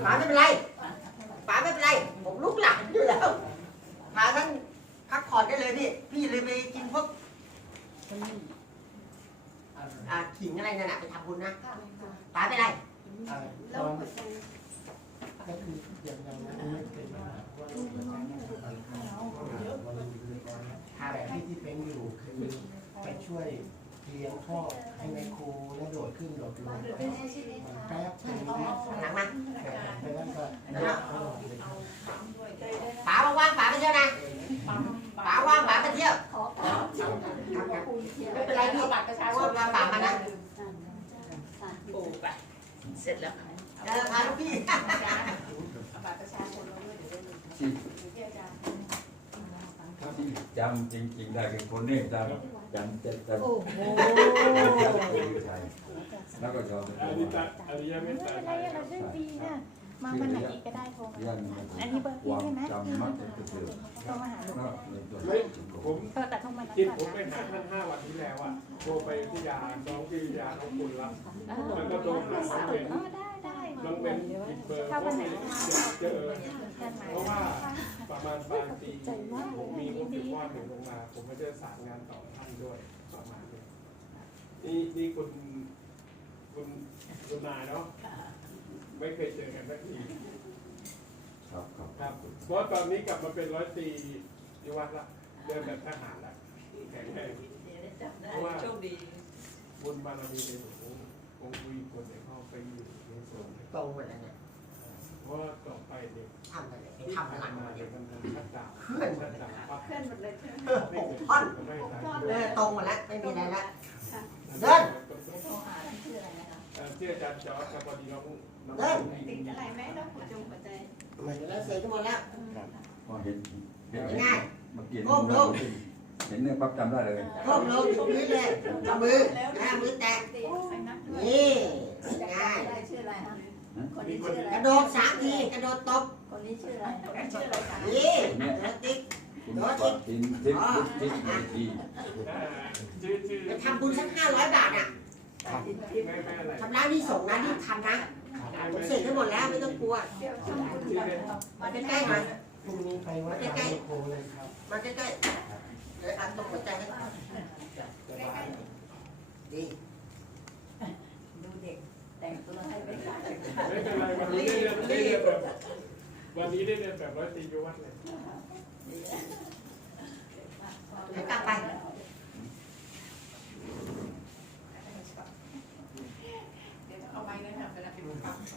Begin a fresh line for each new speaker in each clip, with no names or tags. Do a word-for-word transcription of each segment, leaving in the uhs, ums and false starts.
ป๋าไม่เป็นไรป๋าไม่เป็นไรผมลุกหลังอยู่แล้วพาท่านพักผ่อนได้เลยพี่พี่เลยไปกินพวกอ่าขิงอะไรนั่นแหละไปทำบุญนะป๋าไม่เป็นไร
ตอนก็คืออย่างอย่างนั้นไม่เป็นปัญหาว่าแต่ที่ที่เป็นอยู่คือไปช่วยเลี้ยงพ่อให้แม่ครูแล้วโดดขึ้นโดดลงแป๊บนึง
หลังมา
ไปนั่นก็
ป๋าว่างๆป๋าไปเที่ยวนะป๋าว่างป๋าไปเที่ยวไม่เป็นไรพี่ว่าป๋ามานะ
โอ้ไปเสร็จแล้ว
เออพาลูกพี่
บัตรประชาชนเราด้วยเดี๋ยวได้เลยที่อาจารย์
ที่จำจริงๆได้คือคนนี้จำจำจะจำ
โอ้โห
แล้วก็ยอม
อันนี้ตัดอันนี้ยังไม่ตัด
ไม่เป็นไรเราได้ฟรีเนี่ยมาวันไหนอีกก็ได้โทรอันนี้เบอร์พี่ใช่ไหมโทรมาหาลูก
ไม่ผม
เออแต่โทรมานัด
จิต
ก่อน
ผมไป
นะ
หาท่านห้าวันที่แล้วอ่ะโทรไปที่ยาน้องที่ยาน้องคุณรับมันก็โทรหาน้องเป็น
ได้ได้
น้องเป็นอีกเบอร์ก็ไม่เจอเพราะว่าประมาณปลายปีผมมีคนติดว่าถึงลงมาผมก็จะสารงานต่อท่านด้วยประมาณนี้นี่นี่คุณคุณคุณนายเนาะไม่เคยเจอกันสักที
ครับครับ
ครับเพราะตอนนี้กลับมาเป็นร้อยตีที่วัดละเดินแบบทหารละแข็งแรงเพราะว่า
โชคดี
บุญบารมีในหลวงองค์คุยคนในห้องไปอยู่ในโซน
ตรงหมดแล้วเนี่ย
เพราะว่าต่อไปเนี่ย
ทำอะไรไป
ที่
ทำอะไร
ผ่าน
มา
มา
เนี่
เนี่ย
ย
มันชัดดาวชัดดาวปั๊บ
เคลื่อนหมดเลยใช่ไหม
หกท่อน
ไม่ได้
เออตรงหมดแล้วไม่มีอะไรแล้ว
เดินโทรหาชื่ออะไรนะคะ
ที่อาจารย์จอร์จครับพอดีน้องน้อง
ติดอะไรไหมต้องหัวจงหัวใจ
หมดแล้วเสร็จหมดแล้ว
พอเห็นเห็น
ง่าย
เมื่อกี้เห็นเนี่ยปั๊บจำได้เลย
ก้มลงตรงนี้เลยเอามือหน้ามือแตะ
ตีใส่นักด้วย
นี่ง่าย
ได้ชื่ออะไรคะคนนี้ชื่ออะไร
กระโดดสามทีกระโดดตบ
คนนี้ชื่ออะไรชื่ออะไรคะ
นี่กระติ๊ก
คุณก็ทินทินทินที
ชื่อชื่อ
ไปทำบุญสักห้าร้อยบาทอ่ะ
ไม่ไม่อะไร
ทำร้านที่ส่งนะที่ทำนะผมเสร็จให้หมดแล้วไม่ต้องกลัว
เที่ยวชมบุญ
ชื่อเล่น
มาใกล้ๆมา
พรุ่งนี้ไปวัดหลวงปู่เลยครับ
มาใกล้ๆเดี๋ยวอัดตรงหัวใจให้ดี
ดูเด็กแต่งตัวให้ไม่ขาด
ไม่เป็นไรวันนี้ได้เรียนได้เรียนแบบวันนี้ได้เรียนแบบร้อยตีอยู่วัดเลย
เดี๋ยวกลับไป
เดี๋ยวเอาไม้เงินหักไปแล้วไปดูปั๊บ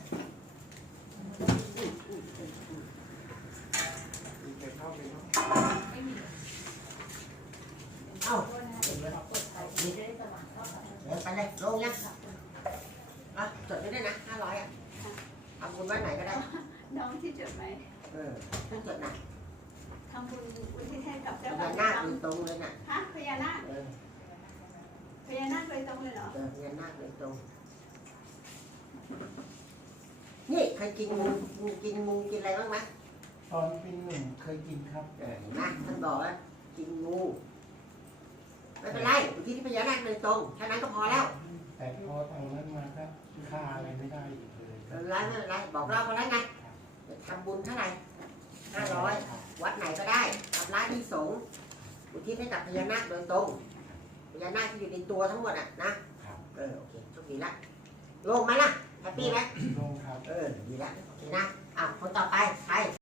มีใครเข้าไปเนาะ
ไม่มี
เอ้า
เปิดไฟไม่ได้สมัครเข้าไป
เดี๋ยวไปเลยลงยังอ่ะจดไว้ด้วยนะห้าร้อยอ่ะเอาบุญไว้ไหนก็ได้
น้องที่จดไหม
เออเพิ่งจดนะ
ทำบุญอุทิศให้กับ
พ
เจ้า
ญา
ป่า
นาคอยู่ตรงเลยน่ะ
ฮะพญานาค
เออ
พญานาคโดยตรงเลยเหรอ
เออพญานาคอยู่ตรงนี่เคยกินงูกินงูกินอะไรบ้างไหม
ตอนเป็นหนุ่มเคยกินครับ
เออเห็นไหมท่านบอกว่ากินงูไม่เป็นไรอยู่ที่ที่พญานาคโดยตรงแค่นั้นก็พอแล้ว
แต่พอทางนั้นมาก็ฆ่าอะไรไม่ได้อีกเลย
ไม่เป็นไรไม่เป็นไรบอกเราเขาแล้วไงทำบุญเท่าไหร่ห้าร้อยวัดไหนก็ได้ทำร้านที่สงฆ์อุทิศให้กับพญานาคโดยตรงพญานาคที่อยู่ในตัวทั้งหมดอ่ะนะเออโอเคโชคดีละโล่งไหมล่ะแฮปปี้ไหม
ลงครับ
เออดีละโอเคนะอ่ะคนต่อไปใคร